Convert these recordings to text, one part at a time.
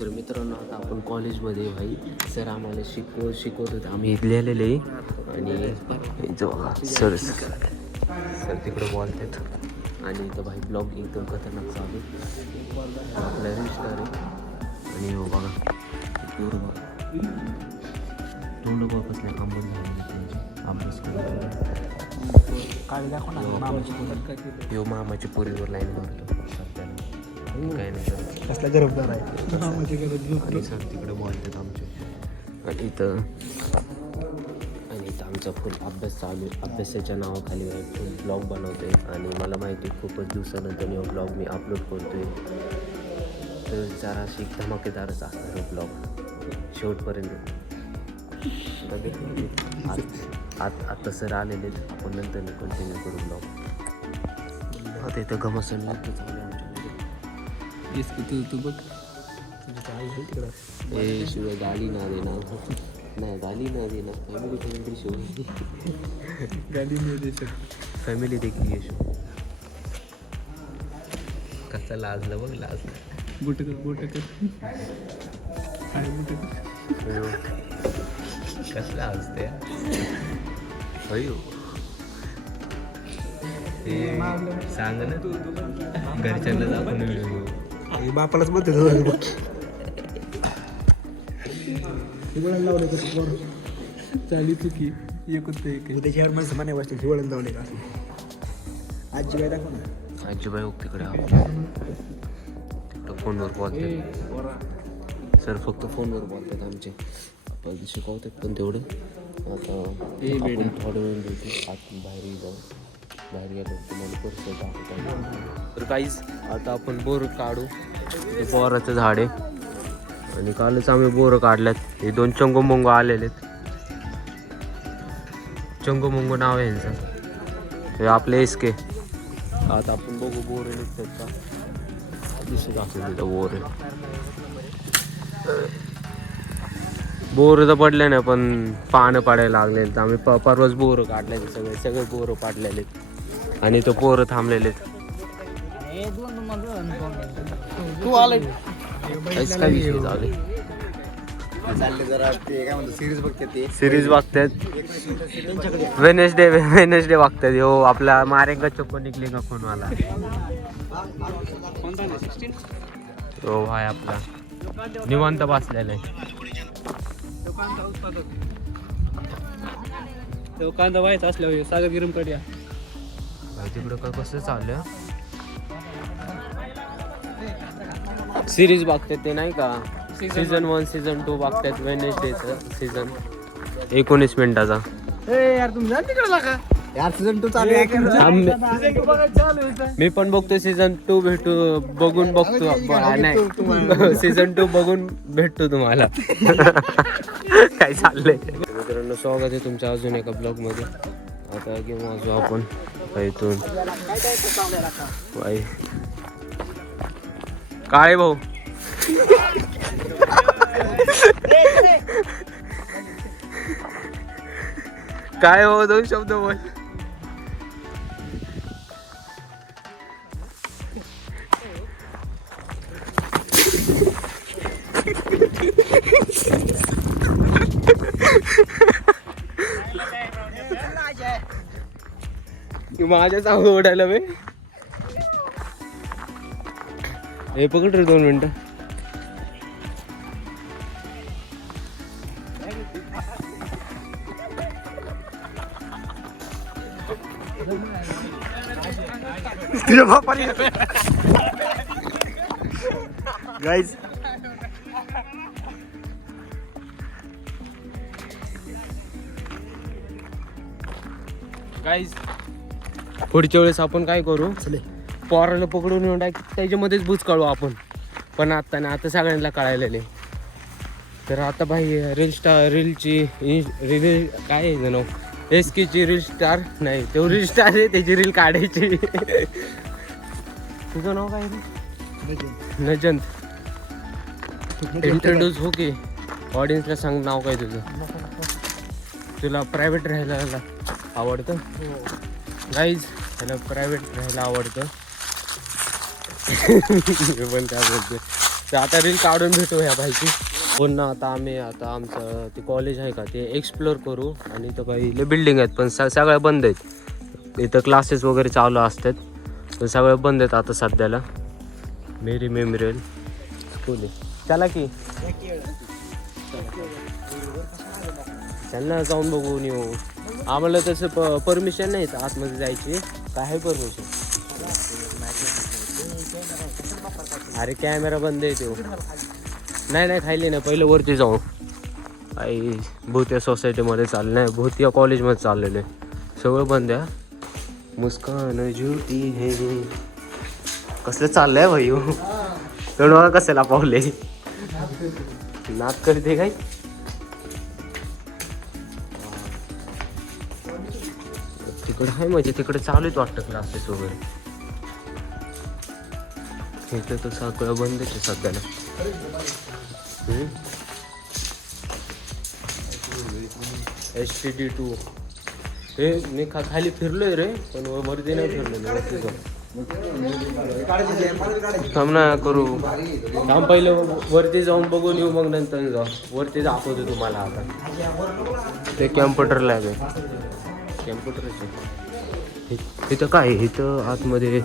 तर मित्रांनो आता आपण कॉलेजमध्ये भाई सर आम्हाला शिकवत होते. आम्ही लिहिलेले आणि सर तिकडे बोलतात आणि इथं भाई ब्लॉग एकदम खतरनाक चालू आपल्या रिस्टार आणि हो बघा तोंड वापसल्या आंबट झाले त्यांचे अभ्यास यो मामाची पोरीवर लाईन मारतो सध्याला काय नाही कसला गरबदार आहे आणि सर तिकडे बोलतात आमचे आणि इथं आमचा फुल अभ्यास चालू आहे. अभ्यासाच्या नावाखाली फुल ब्लॉग बनवतो आहे आणि मला माहिती आहे खूपच दिवसानंतर हा ब्लॉग मी अपलोड करतो आहे. तर जरा अशी धमाकेदारच असणार आहे ब्लॉग शेवटपर्यंत. आता सर आलेले आपण नंतर कंटिन्यू करू ब्लॉग. आता इथं घमसन चालू आहे आमच्यामध्ये. तू बघ ए शिवाय गाली ना देणार नाही गाली ना देणार फॅमिली फ्रेंडली शो गाडी नाही फॅमिली देखील ये शो. कसा लाजलं बघ लाजलं बोट कर कसलं असते अयो ते सांग ना तू घरच्यांना दाखवून व्हिडिओ बापालाच बोलते हिवाळ्याला लावले कसं चाली चुकी त्याची हर माणसं म्हणे वाजते हिवाळ्याला लावले का आजी बाई दाखव ना. आजीबाई हो तिकडे तिकडं फोनवर बोलतात सर फक्त फोनवर बोलतात आमचे आपण शिकवतात पण तेवढं. आता आपण थोडं वेळ भेटू आतून बाहेर जाऊ बाहेर गेलो तुम्हाला परत दाखवतो. तर काहीच आता आपण बोर काढू. बोराचं झाड आहे आणि कालच आम्ही बोरं काढल्यात. हे 2 चंगोमंगो आलेले चंगोमंगो नाव आहे यांचं. हे आपले SK. आता आपण बघू बोर निघतात का दिसत असेल तिथं बोर बोर तर पडले नाही पण पानं पाडायला लागले. तर आम्ही परवाच बोरं काढलेले सगळे बोरं पाडलेले आणि तो पोरं थांबलेले. तू आलाय काय विषय चालू सिरीज बघतात वेनेसडे बघतात. हो आपला मारेंगा चोको निघले का फोनवाला हो भाई आपला निवांत बसलेला आहे. कांदा व्हायचा असल्यावर सागर गिरम करूया तिकडं काय कसं चाललं सिरीज बघतात ते नाही का सीझन 1 सीझन 2 बघतात. वेनेसडेचं सीझन 19 मिनिटाचा. यार तुम्ही जा तिकडे का यार सीझन 2 चालू आहे. मी पण बघतो सीझन 2 बघून बघतो नाही सीझन 2 बघून भेटतो तुम्हाला. काय चाललंय मित्रांनो स्वागत आहे तुमच्या अजून एका ब्लॉग मध्ये. आता घेऊ वाजू आपण इथून काळे भाऊ काय हो 2 शब्द बोल. माझ्या चांग ओढायला बे हे पकड रे 2 मिनिटं. गाईज गाईज पुढच्या वेळेस आपण काय करू पोराला पकडून येऊन त्याच्यामध्येच बुच काढू आपण. पण आता ना आता सगळ्यांना कळायलेले. तर आता भाई रीलची काय आहे जण SKची रील स्टार नाही तो रील स्टार आहे त्याची रील काढायची. तुझं नाव काय नजंत. इंट्रोड्यूस हो की ऑडियन्सला सांग नाव काय तुझं. तुला प्रायव्हेट राहायला आवडतं गाईज. त्याला प्रायव्हेट राहायला आवडतं. पण काय बोलते तर आता रील काढून भेटू ह्या भाईची. पुन्हा आता आम्ही आमचं ते कॉलेज आहे का ते एक्सप्लोअर करू. आणि इथं काही बिल्डिंग आहेत पण सगळ्या बंद आहेत. इथं क्लासेस वगैरे चालू असतात पण सगळं बंद आहेत आता सध्याला. मेरी मेमोरियल स्कूल आहे. चला की त्यांना जाऊन बघून येऊ. आम्हाला तसं परमिशन नाही आतमध्ये जायची. काय आहे परमिशन? अरे कॅमेरा बंद आहे तो. नाही खायली नाही. पहिलं वरती जाऊ. आई भूतिया सोसायटीमध्ये चाललं नाही, भूतिया कॉलेजमध्ये चाललेलं आहे. सगळं बंद आहे. मुस्कान झुटी हे कसलं चाललंय भाई. तर बघा कशाला पावले नात करते काय. तिकडं आहे म्हणजे तिकडे चालूच वाटतं क्लासेस वगैरे. इथं तर सगळं बंदच आहे सध्याला. HTD2 हे मी खाली फिरलोय रे पण वरती नाही फिरलो. वरती जाऊ थांब ना करू थांब. पहिलं वरती जाऊन बघून येऊ मग नंतर जाऊ. वरती दाखवतो तुम्हाला. आता ते कॅम्प्युटर लॅब आहे. कॅम्प्युटरच आहे. इथं काय इथं आतमध्ये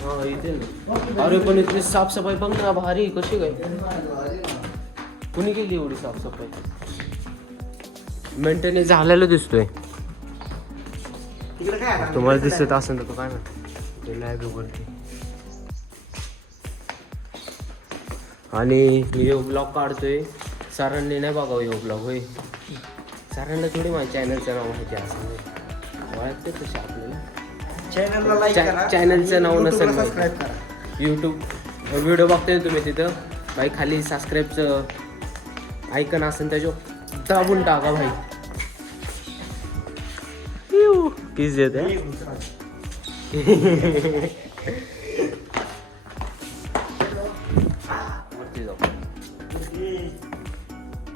हा इथे ना. अरे पण इथली साफसफाई बघ ना भारी कशी काय. कुणी केली एवढी साफसफाई. मेंटेनन्स झालेलं दिसतोय. तुम्हाला दिसत असेल तर काय म्हणतो लॅब वरती. आणि मी ब्लॉग काढतोय. सरांनी नाही बघावं हे ब्लॉग. होय सरांना थोडी माझ्या चॅनलचं नाव माहिती असं ओळखते तसे आपल्याला. चॅनलचं नाव नसेल यूट्यूब व्हिडिओ बघताय तुम्ही तिथं भाई खाली सबस्क्राईबचं आयकन असेल त्याच्यावर दाबून टाका भाई. किस देते वरती जाऊ.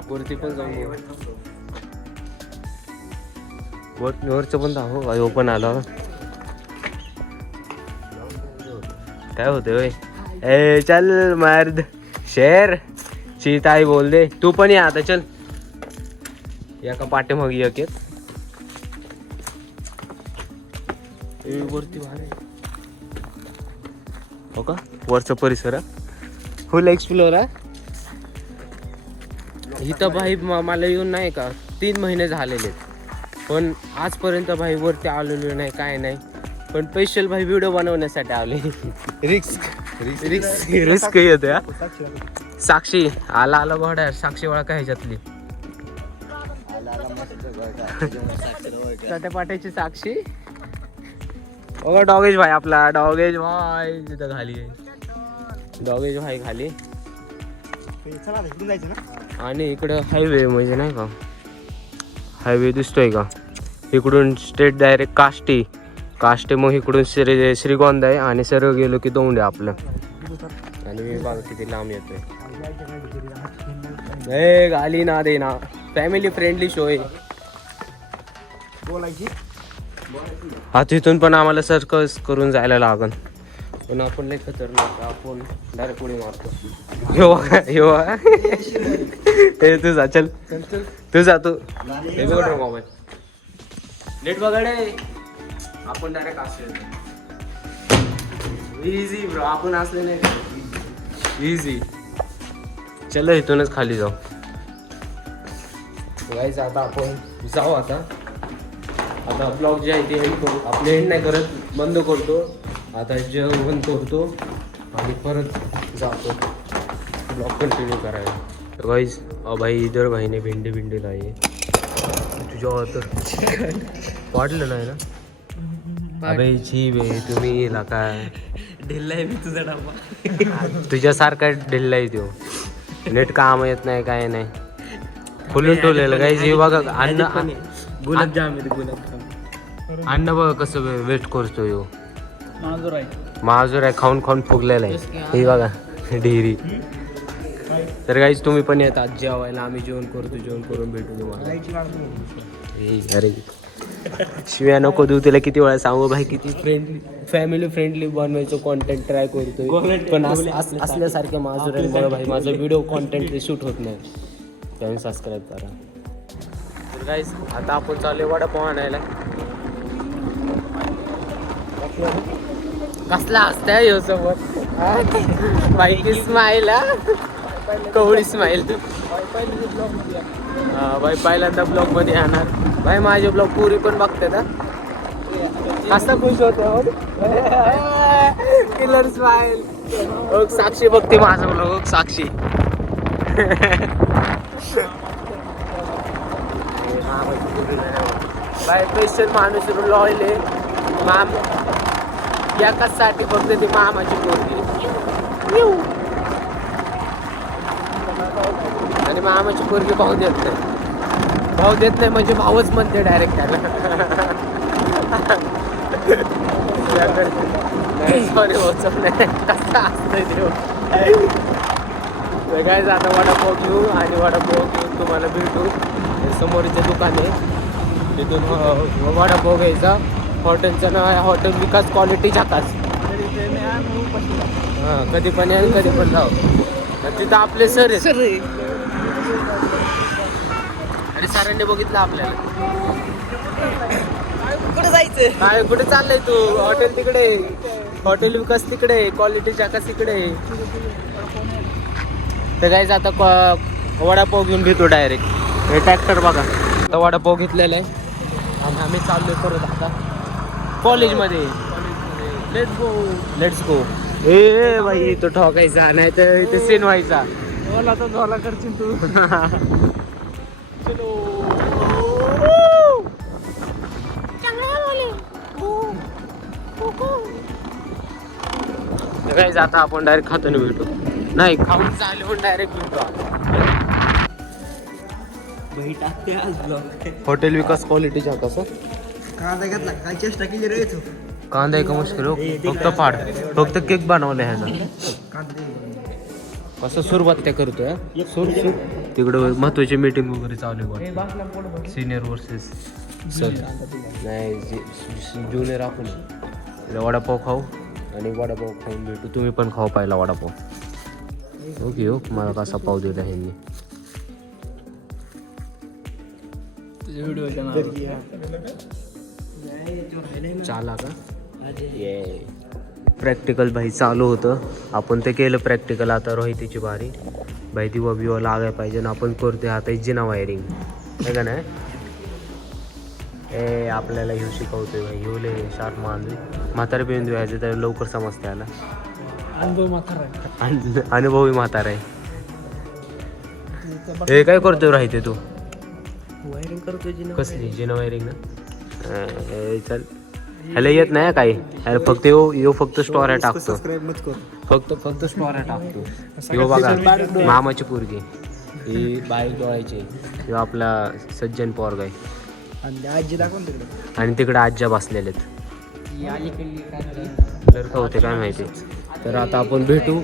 वरती पण जाऊ. वरचं पण दाखव. ओपन आलं काय होते होय. ए चल मर्द शेर चीताई बोल दे. तू पण या आता चल. या का पाटे मग एक वरती भारी हो का. वरचा परिसर फुल एक्सप्लोर आहे. इथं भाई मला येऊन नाही का 3 महिने झालेले पण आजपर्यंत भाई वरती आलेलो नाही काय नाही. पण स्पेशल भाई व्हिडिओ बनवण्यासाठी आले. रिस्क येते. साक्षी आला घोड्या. साक्षी वाळा काय ह्याच्यातली पाट्याची साक्षी. बघा डॉगेश भाई आपला. डॉगेश भाई तिथं खाली आहे. डॉगेश भाई खाली. आणि इकडं हायवे म्हणजे नाही का हायवे दिसतोय का. इकडून स्ट्रेट डायरेक्ट काष्टी मग इकडून श्रीगोंदा आहे. आणि सर्व गेलो की दौंड आहे आपलं. आणि मी बघा किती लांब येतोय. ए गाली ना दे ना. फॅमिली फ्रेंडली शो आहे. हा तिथून पण आम्हाला सर्कस करून जायला लागन. पण आपण नाही खतरनाक. आपण डायरेक्ट पुढे मारतो. हे तू जा चल. तू जा तू. हे बघ मोबाईल नेट बघाडे. आपण डायरेक्ट असले इझी ब्रो. आपण असले नाही इझी. चल इथूनच खाली जाऊ. गाईज आता आपण जाऊ. आता ब्लॉग जे आहे ते एंड करू. आपले एंड नाही करत बंद करतो. आता जेवण करतो आणि परत जातो ब्लॉग कंटिन्यू करायला. तो गाईज भाई इधर भाईने भिंडी लाई. तुझ्या तर वाटलं नाही ना अबे छी बे. तुम्ही येला काय ढिल्ला आहे मी तुझा डबा. तुझ्यासारखा ढिल्ला आहे तो. नेट काम येत नाही काय नाही. फुलून ठेवलेलं गाईज. हे बघा अन्न गुलाबजाम अन्न बघ कसं वेट करतो. यो माजूर आहे. खाऊन फुगलेला आहे. हे बघा डेअरी. तर गाईज तुम्ही पण येतात जेवायला. आम्ही जेवण करून भेटू तुम्हाला. अरे शिव्या नको देऊ, तिला किती वेळा सांगू भाई, किती फ्रेंडली फॅमिली फ्रेंडली बनवायचं कॉन्टेंट ट्राय करतोय, पण असल्यासारख्या माजुऱ्यांमुळे भाई माझा व्हिडिओ कॉन्टेंट ते शूट होत नाही. त्यामुळे सबस्क्राईब करा. तर गाईस आता आपण चालू वडापाव आणायला. कसला हसताय ह्यो समोर बाई, ती स्माईल, कवळी स्माईल. भाई पहिल्यांदा ब्लॉग मध्ये येणार भाई, माझे ब्लॉग पुरी पण बघते ना, कसा खुश होतो. Killer smile. साक्षी बघते माझा ब्लॉग, साक्षी. बाय स्पेशल माणूस लॉयले माम या कशासाठी फक्त ती मामाची पोरगी आणि मामाची पोरगी भाऊ देत नाही म्हणजे भाऊच म्हणते डायरेक्ट त्याला. सॉरी होत नाही, कसा असतंय देव. काय आता वडापाव घेऊ आणि वडापाव घेऊन तुम्हाला भेटू. समोरचे दुकान आहे तिथून वडापाव घ्यायचा. हॉटेलचं नाव आहे हॉटेल विकास क्वालिटी झाकास. हां, कधी पण या कधी पण जाऊ. तिथं आपले सर आहे आणि सरांनी बघितलं आपल्याला. कुठं जायचं? काय कुठे चाललंय तू? हॉटेल तिकडे, हॉटेल विकास तिकडे, क्वालिटी झाकास तिकडे. तर जायचं आता वडापाव घेऊन घेतो डायरेक्ट. हे ट्रॅक्टर बघा, आता वडापाव घेतलेला आहे आणि आम्ही चाललोय परत आता कॉलेजमध्ये. Let's go. ए भाई, तो ठोकायचा नाही तर इथे सीन व्हायचा. मला तर झोला करशील तू. काय आता आपण डायरेक्ट खातून भेटू. नाही, खाऊन चालू डायरेक्ट भेटू. हॉटेल विकास क्वालिटीच्या कसं कांदा घेतला काय चेष्टा केली रे तू. कांदा एक मुश्किल हो, फक्त फाड, फक्त केक बनवला ह्याचा. कसं सुरुवात त्या करतोय तिकडं महत्वाची मीटिंग वगैरे चालू आहे. सिनियर वर्सेस सर नाही ज्युनियर. आपण वडापाव खाऊ आणि वडापाव खाऊन भेटू. तुम्ही पण खाऊ पाहिला वडापाव. ओके हो, मला कसा पाव दिला ह्यांनी. चाला का ये प्रॅक्टिकल भाई चालू होतं. आपण ते केलं प्रॅक्टिकल. आता रोहितीची बारी. भाई दिवा बिवा लागायला पाहिजे ना, आपण करतोय आता जिना वायरिंग आहे का नाही. ए आपल्याला ह्यो शिकवतोय भाई, ह्यो लय शार्प माणूस. म्हातारे बिंदू व्हायचे तर लवकर समजते याला. अनुभवी म्हातारा आहे. हे काय करतोय राहते तू? वायरिंग करतोय कसली जिना वायरिंग ना. चल ह्याला येत नाही काही. ह्याला फक्त यो फक्त स्टोऱ्या टाकतो. फक्त स्टोऱ्या टाकतो. ह्यो बघा मामाची पोरगी, ही बाईक डोळायची. ह्यो आपला सज्जन पोरगा आहे. आजी दाखवून तिकडे. आणि तिकडे आज्या बसलेले आहेत. तर का होते काय माहिती. तर आता आपण भेटू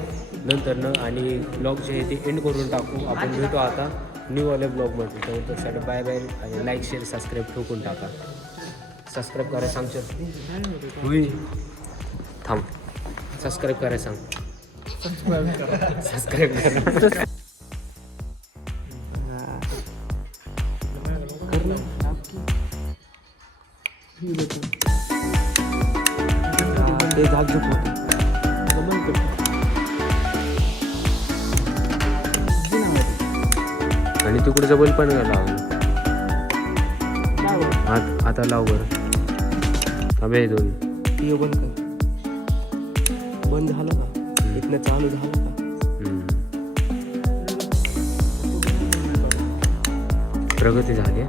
नंतर ना आणि ब्लॉग जे आहे ते एंड करून टाकू. आपण भेटू आता न्यूवाल्या ब्लॉगमध्ये. तर बाय बाय आणि लाईक शेअर सबस्क्राईब ठोकून टाका. सबस्क्राईब करायला सांगतो. थांब, सबस्क्राईब करायला सांग. सबस्क्राईब करा. आणि तिकडे जबल पण लावलं. आता लाव बरं. अबे दोन बंद कर. बंद झालं का? इथनं चालू झालं का? प्रगती झाली.